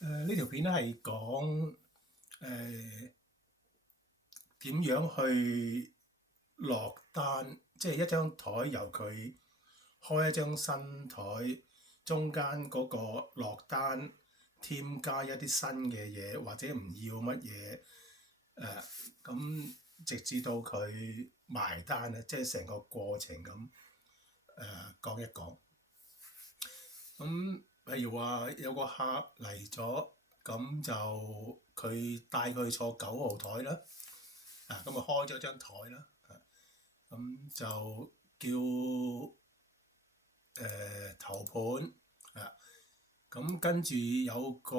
呢條片咧係講點樣去落單，即係一張台由佢開一張新台，中間嗰個落單添加一啲新嘅嘢，或者唔要乜嘢咁，直至到佢埋單啊，即係成個過程咁講一講。咁譬如話有個客嚟咗，咁就佢帶佢坐9號台啦，咁啊開咗張台啦，咁就叫頭盤咁跟住有個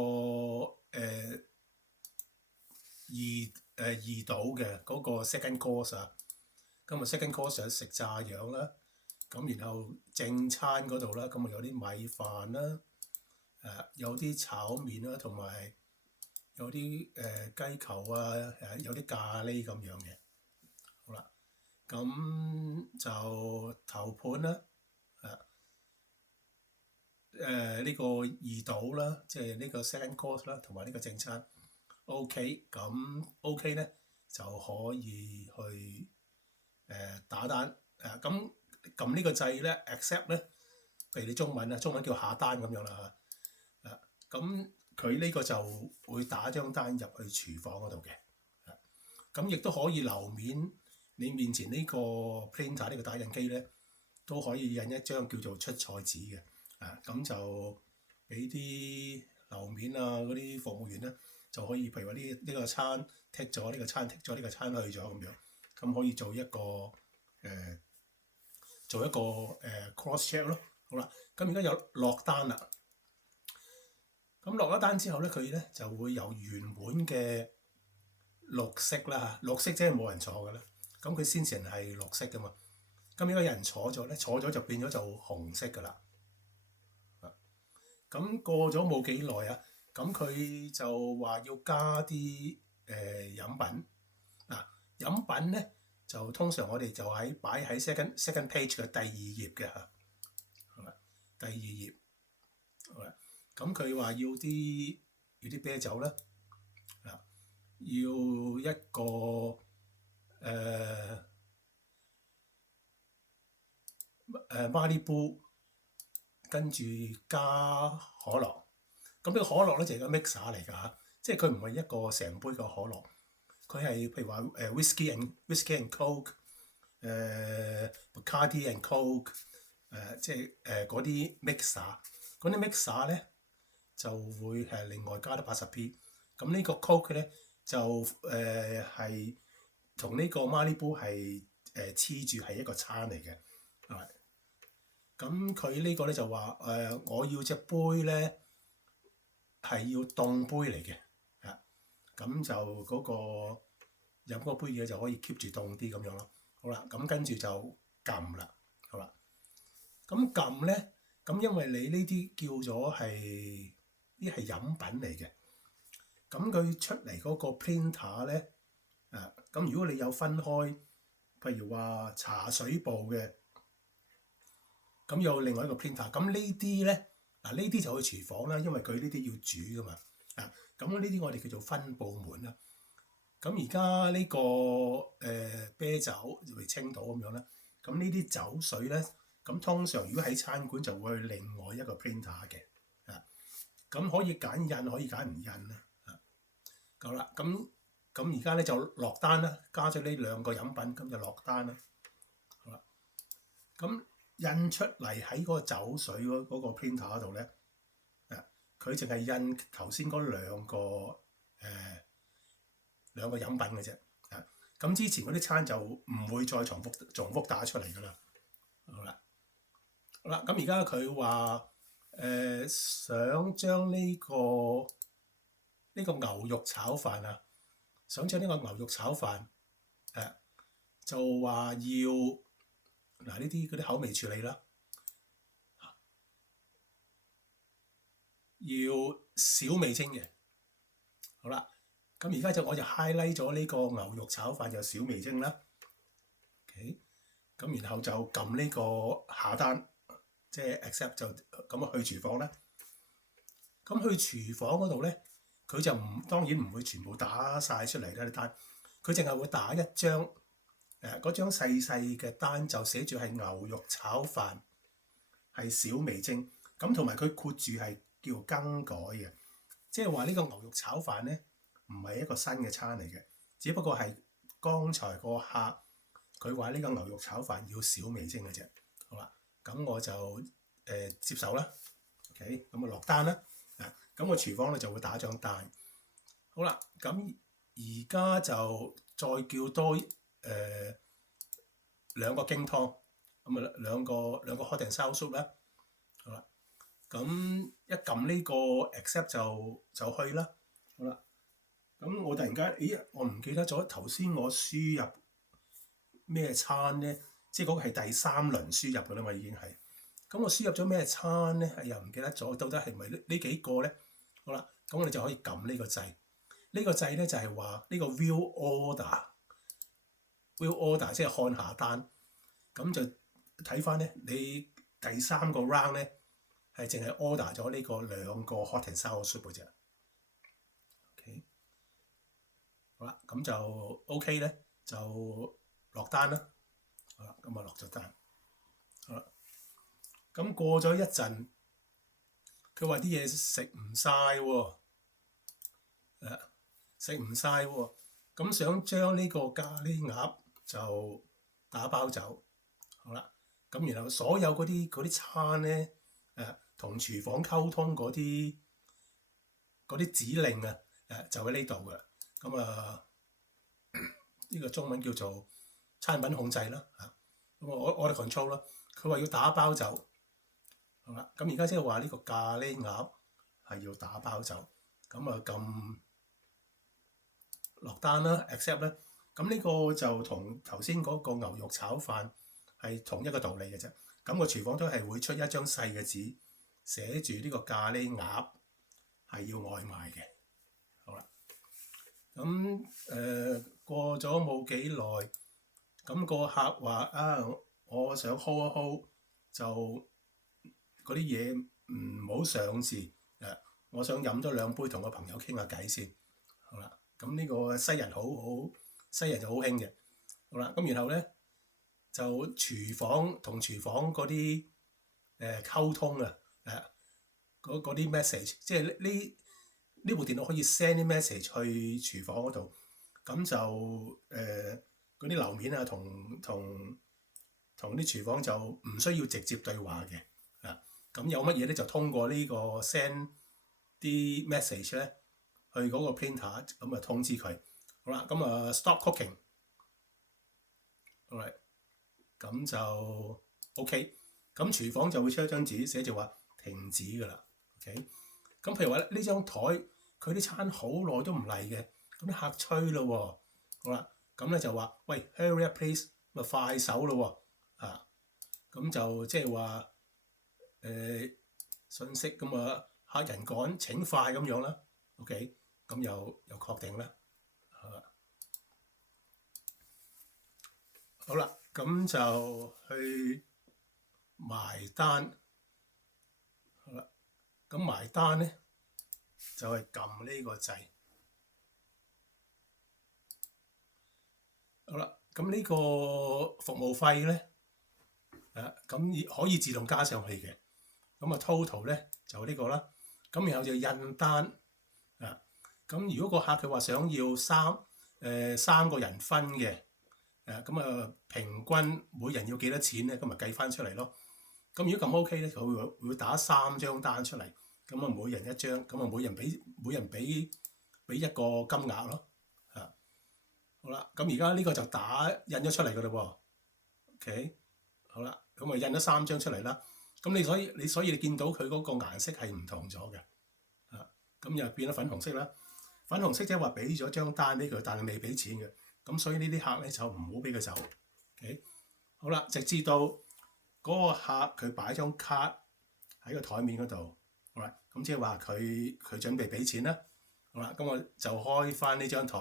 二倒嘅嗰個 second course 咁啊 second course 食炸樣啦，咁然後正餐嗰度啦，咁啊有啲米飯啦，有啲炒麵啦，同埋有啲雞球啊，有啲咖喱咁樣嘅。好啦，咁就頭盤啦，呢個二倒啦，即係呢個 second course 啦，同埋呢個正餐 OK，咁 OK 咧就可以去打單咁撳呢個掣咧 accept 咧，譬如你中文叫下單咁樣啦咁佢呢個就會打張單入去廚房嗰度嘅，咁亦都可以樓面你面前呢個 printer 呢個打印機咧，都可以印一張叫做出菜紙嘅，咁就俾啲樓面嗰啲服務員咧，就可以譬如話呢個餐剔咗，呢個餐剔咗，呢個餐去咗咁樣，咁可以做一個cross check 咯。好啦，咁而家有落單啦。咁落咗單之後咧，佢咧就會由原本嘅綠色啦，綠色即係冇人坐㗎啦。咁佢先前係綠色㗎嘛。咁而家有人坐咗咧，坐咗就變咗就紅色㗎啦。咁過咗冇幾耐咁佢就話要加啲飲品。飲品咧就通常我哋就擺喺 second page 嘅第二頁嘅嚇，係咪？第二頁，好啦。咁佢話要啲啤酒啦，要一個馬利布，跟住加可樂。咁呢個可樂咧就係個 mixer 嚟㗎嚇，即係佢唔係一個成杯嘅可樂，佢係譬如話whisky and coke，Bacardi and coke，即係嗰啲 mixer，嗰啲 mixer 咧就會係另外加得80p。咁呢個 coke 咧就係同呢個 Malibu 係黐住係一個餐嚟嘅，係。咁佢呢個咧就話我要隻杯咧係要凍杯嚟嘅，咁就嗰個飲嗰杯嘢就可以 keep 住凍啲咁樣咯。好啦，咁跟住就撳啦。好啦，咁撳咧，咁因為你呢啲叫咗係飲品嚟嘅，咁佢出嚟嗰個 printer 咧，咁如果你有分開，譬如話茶水部嘅，咁有另外一個 printer，咁呢啲咧，呢啲就去廚房啦，因為佢呢啲要煮噶嘛，咁呢啲我哋叫做分部門啦。咁而家呢個啤酒譬如青島咁樣啦，咁呢啲酒水咧，咁通常如果喺餐館就會去另外一個 printer 嘅，咁可以揀印可以揀唔印啦，夠啦，咁而家咧就落單啦，加咗呢兩個飲品，咁就落單啦。好啦，咁印出嚟喺嗰個酒水嗰個 printer 度咧，佢淨係印頭先嗰兩個飲品嘅啫，咁之前嗰啲餐就唔會再重複打出嚟噶啦。好啦，咁而家佢話想將呢個牛肉炒飯想將呢個牛肉炒飯就話要呢啲嗰啲口味處理啦，要少味精嘅。好啦，咁而家我就 highlight 咗呢個牛肉炒飯就少味精啦。OK，咁然後就撳呢個下單，即係 accept 就咁去廚房啦。咁去廚房嗰度咧，佢就當然唔會全部打晒出嚟啦啲單，佢淨係會打一張嗰張細細嘅單就寫住係牛肉炒飯，係小味精，咁同埋佢括住係叫更改嘅，即係話呢個牛肉炒飯咧唔係一個新嘅餐嚟嘅，只不過係剛才個客佢話呢個牛肉炒飯要小味精嘅啫。好啦，咁我就接受啦。OK，咁啊落單啦。咁個廚房咧就會打張單。好啦，咁而家就再叫多兩個經湯，咁啊兩個 hot and sour soup 啦。好啦，咁一撳呢個 accept 就去啦。好啦，咁我突然間，咦，我唔記得咗頭先我輸入咩餐咧，即係嗰個係第三輪輸入㗎啦嘛，已經係。咁我輸入咗咩餐咧？又唔記得咗，到底係咪呢幾個咧？好啦，咁我哋就可以撳呢個掣。呢個掣咧就係話呢個 view order 即係看下單。咁就睇翻咧，你第三個 round 咧係淨係 order 咗呢個兩個 hot and sour soup 嘅啫。OK， 好啦，咁就 OK 咧，就落單啦。好啦，咁啊落咗單。好啦，咁過咗一陣，佢話啲嘢食唔晒喎，食唔晒喎，咁想將呢個咖喱鴨就打包走。好啦，咁然後所有嗰啲餐咧，同廚房溝通嗰啲指令啊，就喺呢度㗎。咁呢個中文叫做餐品控制啦，咁我哋 control 啦。佢話要打包走，好啦，咁而家即係話呢個咖喱鴨係要打包走，咁撳落單啦 ，accept 啦。咁呢個就同頭先嗰個牛肉炒飯係同一個道理嘅啫。咁個廚房都係會出一張細嘅紙，寫住呢個咖喱鴨係要外賣嘅。好啦，咁過咗冇幾耐，咁個客話啊，我想 hold 一 hold，就嗰啲嘢唔好上字，我想飲多兩杯同個朋友傾下偈先。好啦，咁呢個西人就好興嘅。好啦，咁然後咧就廚房同廚房嗰啲溝通啊，嗰啲 message， 即係呢部電腦可以 send 啲 message 去廚房嗰度，咁就嗰啲樓面啊同啲廚房就唔需要直接對話嘅。咁有乜嘢咧就通過呢個 send 啲 message 咧去嗰個 printer， 咁啊通知佢。好啦，咁stop cooking， 好啦，咁就 OK， 咁廚房就會出一張紙寫住話停止㗎啦。OK， 咁譬如話呢張台佢啲餐好耐都唔嚟嘅，咁啲客催咯喎。好啦，咁咧就話喂 hurry up please， 咪快手咯喎。咁就即係話信息咁客人趕請快咁樣啦。OK， 咁又確定啦。好啦，咁就去埋單。好啦，咁埋單咧就係撳呢個掣。好啦，咁呢個服務費咧，咁可以自動加上去嘅。咁total 咧就呢個啦。咁然後就印單。咁如果個客佢話想要三個人分嘅，咁平均每人要幾多錢咧？咁咪計翻出嚟咯。咁如果咁 OK 咧，佢會打3張單出嚟，咁每人一張，咁每人俾一個金額咯。好啦，咁而家呢個就印咗出嚟㗎啦喎。OK， 好啦，咁印咗3張出嚟啦。咁所以你見到佢嗰個顏色係唔同咗嘅。咁又變咗粉紅色啦。粉紅色即係話俾咗張單俾佢，但係未俾錢嘅。咁所以呢啲客咧就唔好俾佢走。OK， 好啦，直至到嗰個客佢擺張卡喺個台面嗰度。好啦，咁即係話佢準備俾錢啦。好啦，咁我就開翻呢張台，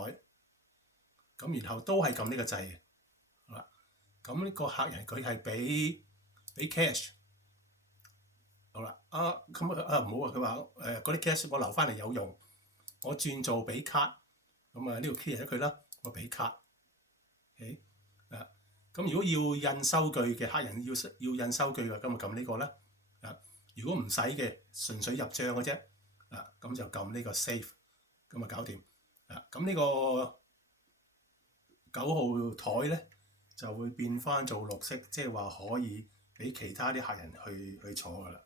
咁然後都係撳呢個掣嘅。好啦，咁呢個客人佢係俾 cash。好啦，咁唔好啊，佢話嗰啲 cash 我留翻嚟有用，我轉做俾卡，咁呢個 clear 咗佢啦，我俾卡，OK 啊，咁如果要印收據嘅客人要印收據嘅，咁就撳呢個啦，啊，如果唔使嘅，純粹入帳嘅啫，咁就撳呢個 save，咁啊搞掂，咁呢個9號台咧就會變翻做綠色，即係話可以俾其他啲客人去坐噶啦。